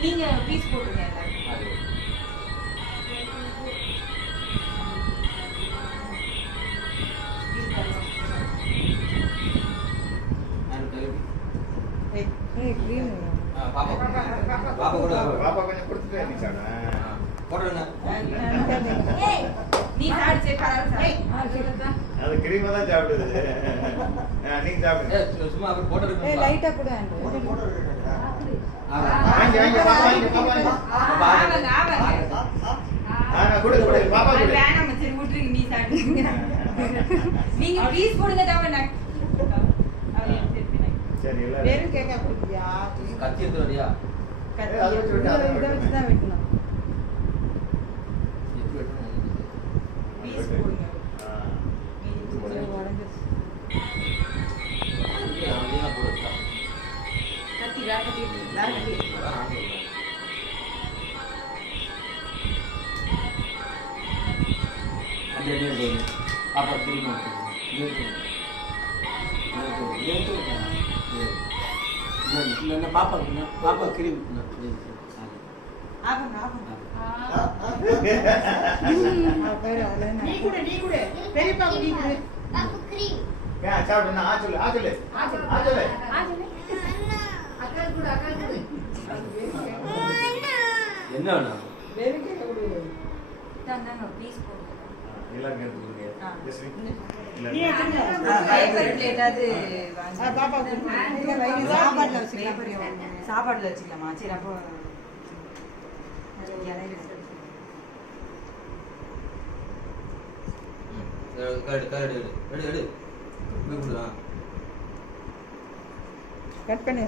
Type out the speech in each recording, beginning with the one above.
நீங்க பீஸ் போடுங்க பாப்பா கொஞ்சம் கொடுத்துட்டு நீ சாப்பிடு போடுறேங்க நீ சாப்பிடு பரவாயில்லை அது கிரீமா தான் சாப்பிடுது நீங்க சாப்பிடுங்க சும்மா அப்படி போட்டு லைட்டா கூட வாங்கி வாங்கி பாப்பா குடு குடு பாப்பா குடு வேணாம் சரி விட்டுருங்க நீ சாப்பிடுங்க நீங்க பீஸ் போடுங்க தான் சரி இல்ல வெறும் கேக்கா குடியா கத்தி எடுத்து வரியா அது வச்சு விட்டு இத வச்சு தான் வெட்டணும் பீஸ் போடுங்க கத்தி ராக்கத்தி அப்படியே பாப்பா திரும்ப பாப்பா கிரீம் நீ கூட பெரியப்பா நீ கூட பாப்பு கிரீம் சாப்பிடு ஆச்சல அக்கல் கூட என்ன வேணும் வெறும் கேக்கா குடு தாங்க பீஸ் போடுங்க எல்லாரும் எடுத்துக்கோங்க நீ எடுங்க பேப்பர் பிளேட் அது பாப்பா இல்ல வைங்க சாப்பாடுல வச்சுக்கலாம் சாப்பாடுல வச்சுக்கலாமா சரி அப்போ எடு கட் பண்ணி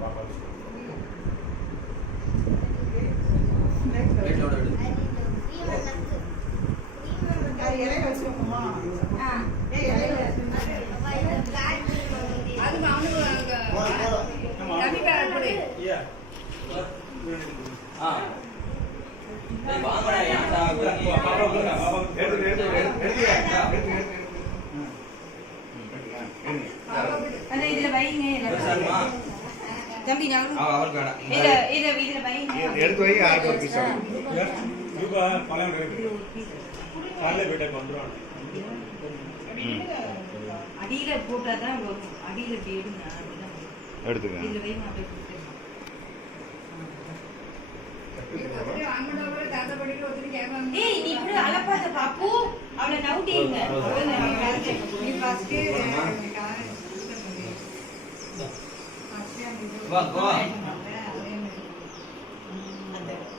பாப்பா பிளேட்டோட எடு இலை வச்சுக்கோமா அது அவனுக்கு கம்மி கார் கொடு வாங்கடா யாரா பாப்பா அத இதுல வைங்க தம்பி நான் அவளுக்கு வேணாம் இத வைங்க எடுத்து வை ஆறு பீஸ் ரூபா பழம் இருக்கு காலையில போயிட்டு வந்துருவாங்க அடியில போட்டாதான் வரும் அடியில எடுங்க எடுத்துங்க இதுல வைங்க அப்படியே ஏய் நீ இப்படி அலப்பாத பாப்பு அவளை நவுட்டிங்க நீ ஃபர்ஸ்ட் வா வா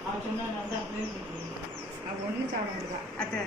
அவ சொன்னா நான் தான் அப்படியே ஒண்ணு சாப்பிடுங்க அத்தை